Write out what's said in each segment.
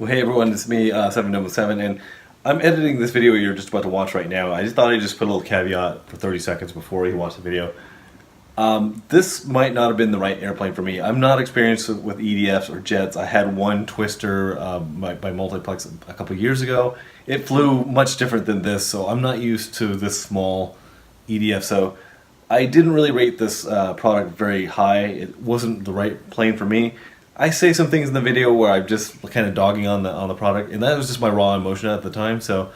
Well, hey everyone, it's me, 707, and I'm editing this video you're just about to watch right now. I just thought I'd just put a little caveat for 30 seconds before you watch the video. This might not have been the right airplane for me. I'm not experienced with EDFs or jets. I had one Twister by Multiplex a couple years ago. It flew much different than this, so I'm not used to this small EDF. So I didn't really rate this product very high. It wasn't the right plane for me. I say some things in the video where I'm just kind of dogging on the product, and that was just my raw emotion at the time. So,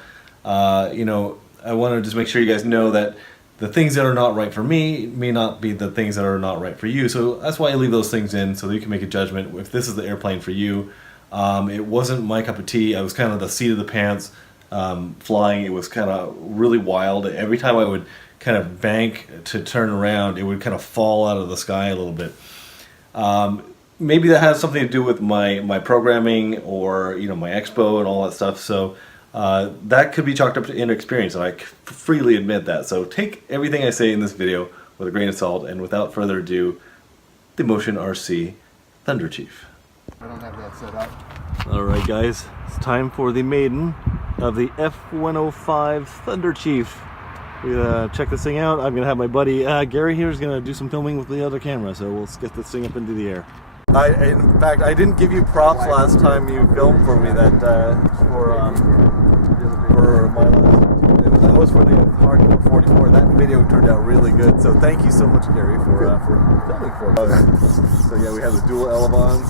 you know, I want to just make sure you guys know that the things that are not right for me may not be the things that are not right for you. So that's why I leave those things in so that you can make a judgment if this is the airplane for you. It wasn't my cup of tea. I was kind of the seat of the pants flying. It was kind of really wild. Every time I would kind of bank to turn around, it would kind of fall out of the sky a little bit. Maybe that has something to do with my programming or, you know, my expo and all that stuff. So that could be chalked up to inexperience, and I freely admit that. So take everything I say in this video with a grain of salt, and without further ado, the Motion RC Thunderchief. I don't have that set up. Alright guys, it's time for the maiden of the F105 Thunderchief. We're gonna check this thing out. I'm gonna have my buddy Gary here is gonna do some filming with the other camera, so we'll get this thing up into the air. In fact, I didn't give you props last time you filmed for me. That for my last. That was for the Hardcore 44. That video turned out really good. So thank you so much, Gary, for filming for me. So yeah, we have the dual elevons.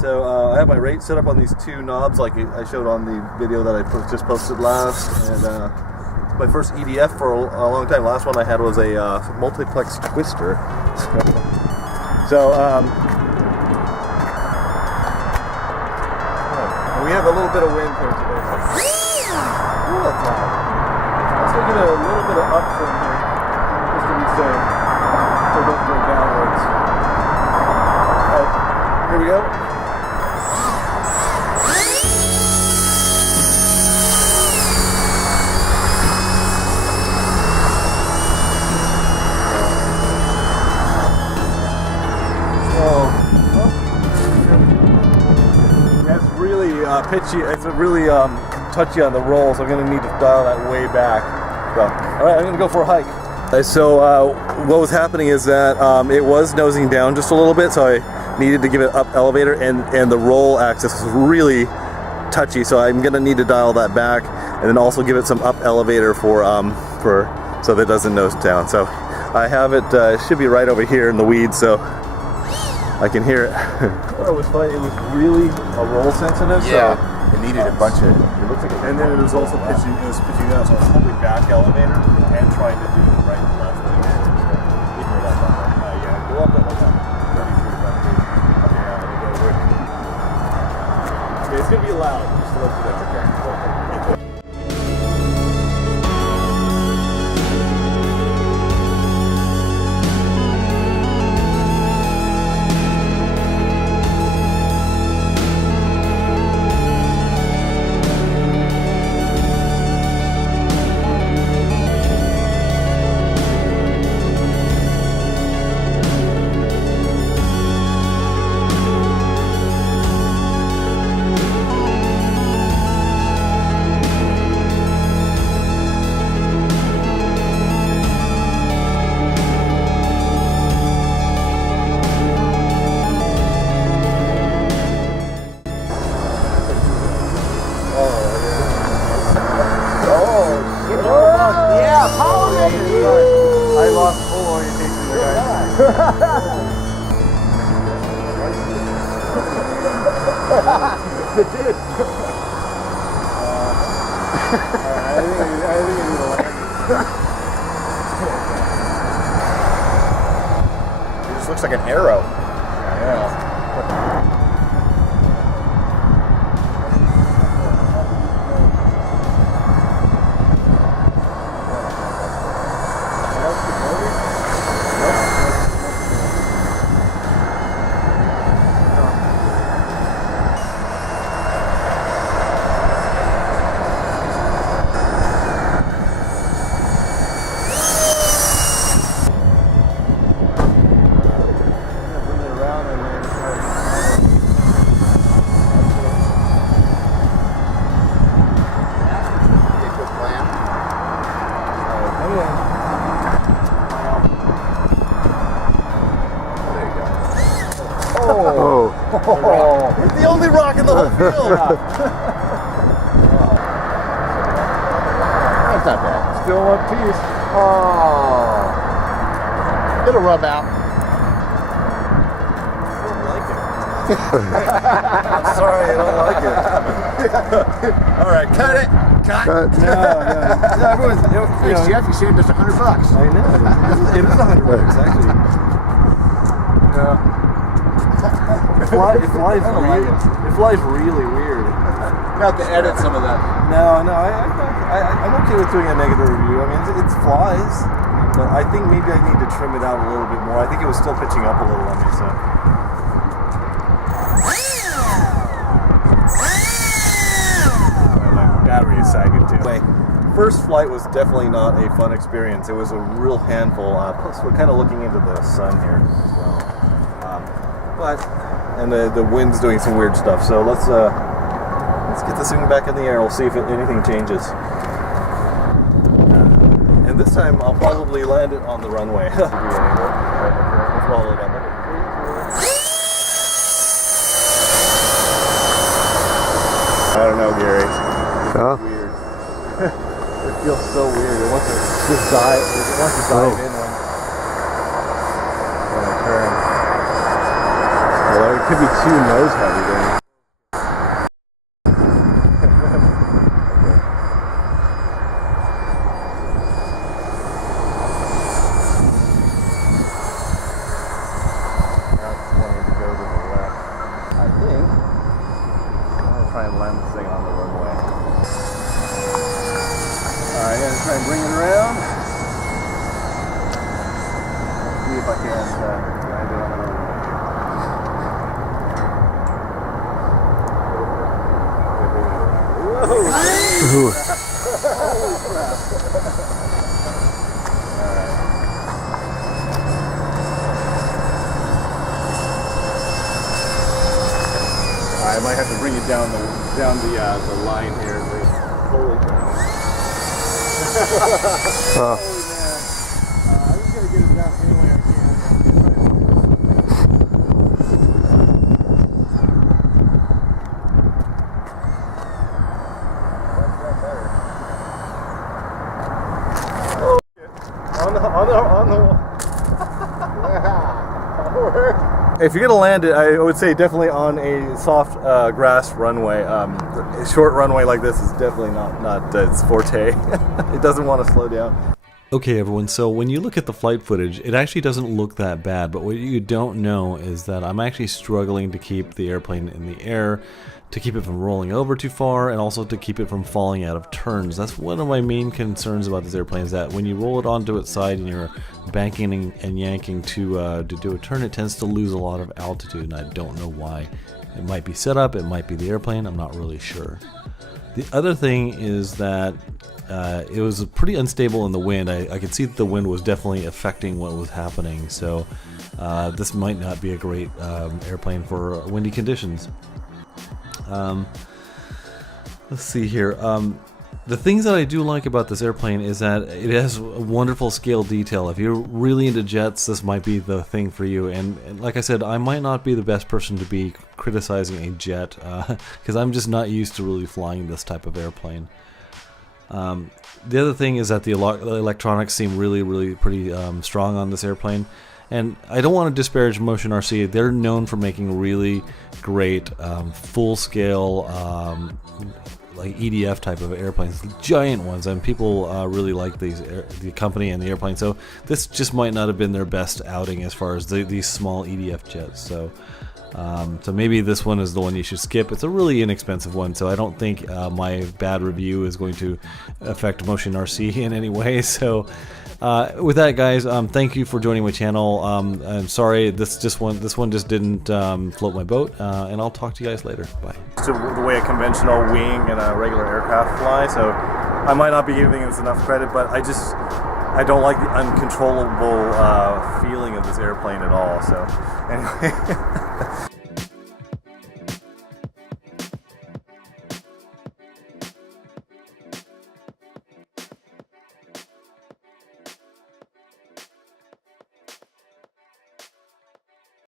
So I have my rate set up on these two knobs, like I showed on the video that I just posted last, and it's my first EDF for a long time. Last one I had was a multiplex Twister. So. We have a little bit of wind here today. Ooh, that's loud. Let's get a little bit of up from here, just to be safe, so it doesn't go downwards. Alright, here we go. Pitchy, it's really touchy on the roll, so I'm going to need to dial that way back. So, alright, I'm going to go for a hike. So what was happening is that it was nosing down just a little bit, so I needed to give it up elevator, and the roll axis was really touchy, so I'm going to need to dial that back, and then also give it some up elevator for so that it doesn't nose down. So I have it, should be right over here in the weeds, so I can hear it. It was fun. It was really a roll sensitive. Yeah. So it needed a bunch of. It looks like and then it was also pitching. It was pitching out, so I was holding back elevator and trying to do the right and left. Yeah, go up that like that. 30, 35 feet. Okay, yeah, we'll go with. Okay, it's gonna be loud. Just to let you know. Okay. I lost full orientation there, guys. It did. I think I need to land. It just looks like an arrow. Yeah. only rock in the whole field. That's not bad. Still one piece. Oh. It'll rub out. I'm sorry, I don't like it. All right, cut it. Cut. No, everyone's, Hey, Jeff, you saved us $100. I know. It is $100 actually. Yeah. It flies really weird. You have to edit some of that. No, I'm okay with doing a negative review. I mean, it flies, but I think maybe I need to trim it out a little bit more. I think it was still pitching up a little on me, so. My battery is sagging too. First flight was definitely not a fun experience. It was a real handful. Plus, we're kind of looking into the sun here as well. And the wind's doing some weird stuff. So let's get this thing back in the air. We'll see if anything changes. And this time I'll probably land it on the runway. Let's roll it up. I don't know, Gary. Huh? Weird. It feels so weird. It wants to just dive. It wants to dive in when I turn. Well, it could be too nose heavy then. Try and land this thing on the runway. Alright, I'm going to try and bring it around. See if I can land it on the runway. Whoa! Holy crap! Alright. I might have to bring it down the line here. Holy crap! Holy man! I'm just gonna get it down any way I can. On the. If you're gonna land it, I would say definitely on a soft grass runway. A short runway like this is definitely not its forte. It doesn't want to slow down. Okay everyone, so when you look at the flight footage, it actually doesn't look that bad, but what you don't know is that I'm actually struggling to keep the airplane in the air, to keep it from rolling over too far, and also to keep it from falling out of turns. That's one of my main concerns about this airplane, is that when you roll it onto its side and you're banking and yanking to do a turn, it tends to lose a lot of altitude, and I don't know why. It might be set up, it might be the airplane, I'm not really sure. The other thing is that it was pretty unstable in the wind. I could see that the wind was definitely affecting what was happening, so this might not be a great airplane for windy conditions. Let's see here. The things that I do like about this airplane is that it has wonderful scale detail. If you're really into jets, this might be the thing for you. And like I said, I might not be the best person to be criticizing a jet because I'm just not used to really flying this type of airplane. The other thing is that the electronics seem really pretty strong on this airplane. And I don't want to disparage Motion RC. They're known for making really great full-scale like EDF type of airplanes, giant ones, and people really like the company and the airplane. So this just might not have been their best outing as far as these small EDF jets. So maybe this one is the one you should skip. It's a really inexpensive one, so I don't think my bad review is going to affect Motion RC in any way. So with that, guys, thank you for joining my channel. I'm sorry this one just didn't float my boat, and I'll talk to you guys later. Bye. To the way a conventional wing and a regular aircraft fly, so I might not be giving this enough credit, but I don't like the uncontrollable feeling of this airplane at all. So anyway.